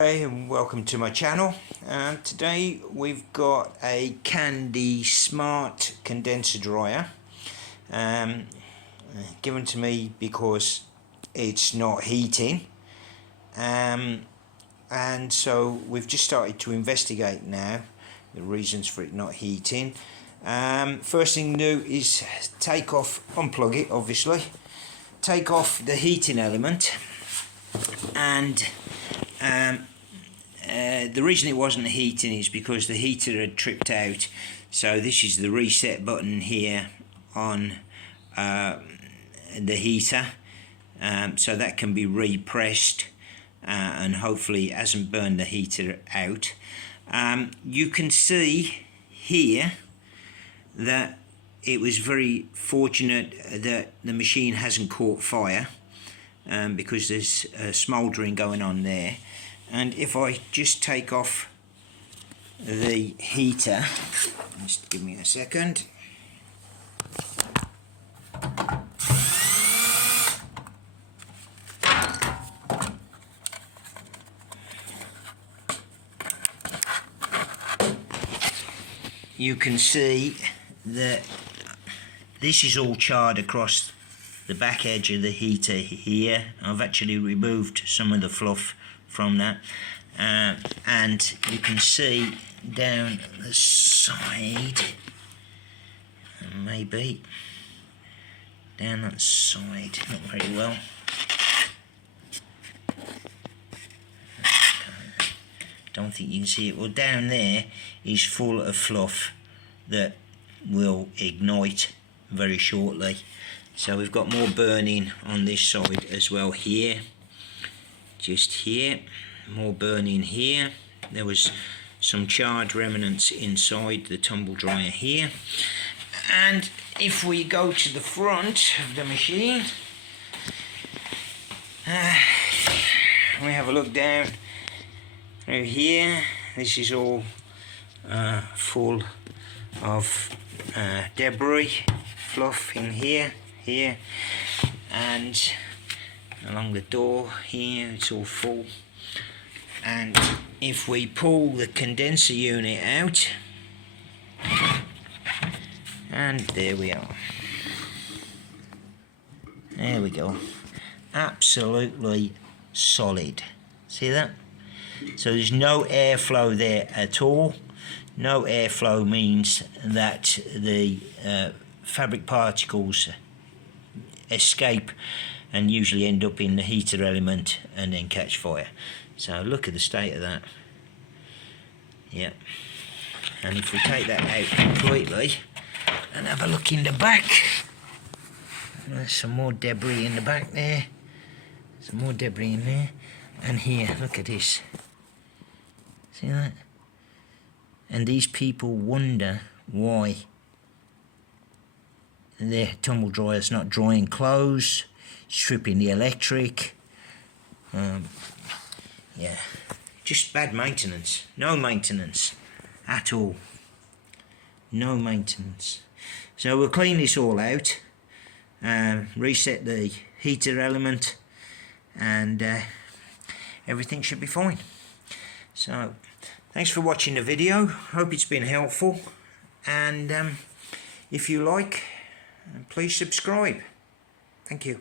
Hey, and welcome to my channel. Today we've got a Candy Smart condenser dryer given to me because it's not heating, and so we've just started to investigate now the reasons for it not heating. First thing to do is unplug it, obviously, take off the heating element, and the reason it wasn't heating is because the heater had tripped out. So this is the reset button here on the heater, so that can be repressed, and hopefully it hasn't burned the heater out. You can see here that it was very fortunate that the machine hasn't caught fire, because there's smouldering going on there. And if I just take off the heater, just give me a second. You can see that this is all charred across the back edge of the heater here. I've actually removed some of the fluff from that, and you can see down the side, maybe down that side, not very well. Don't think you can see it. Well, down there is full of fluff that will ignite very shortly. So we've got more burning on this side as well here. Just here, more burning here. There was some charred remnants inside the tumble dryer here. And if we go to the front of the machine, we have a look down through here. This is all full of debris, fluff in here, and along the door here it's all full. And if we pull the condenser unit out, and there we are, there we go, absolutely solid. See that? So there's no airflow there at all. No airflow means that the fabric particles escape and usually end up in the heater element and then catch fire. So look at the state of that. Yeah. And if we take that out completely and have a look in the back, there's some more debris in the back there. Some more debris in there. And here, look at this. See that? And these people wonder why their tumble dryer's not drying clothes, stripping the electric. Yeah, just bad maintenance. No maintenance at all. No maintenance. So we'll clean this all out, reset the heater element, and everything should be fine. So thanks for watching the video. Hope it's been helpful, and if you like, please subscribe. Thank you.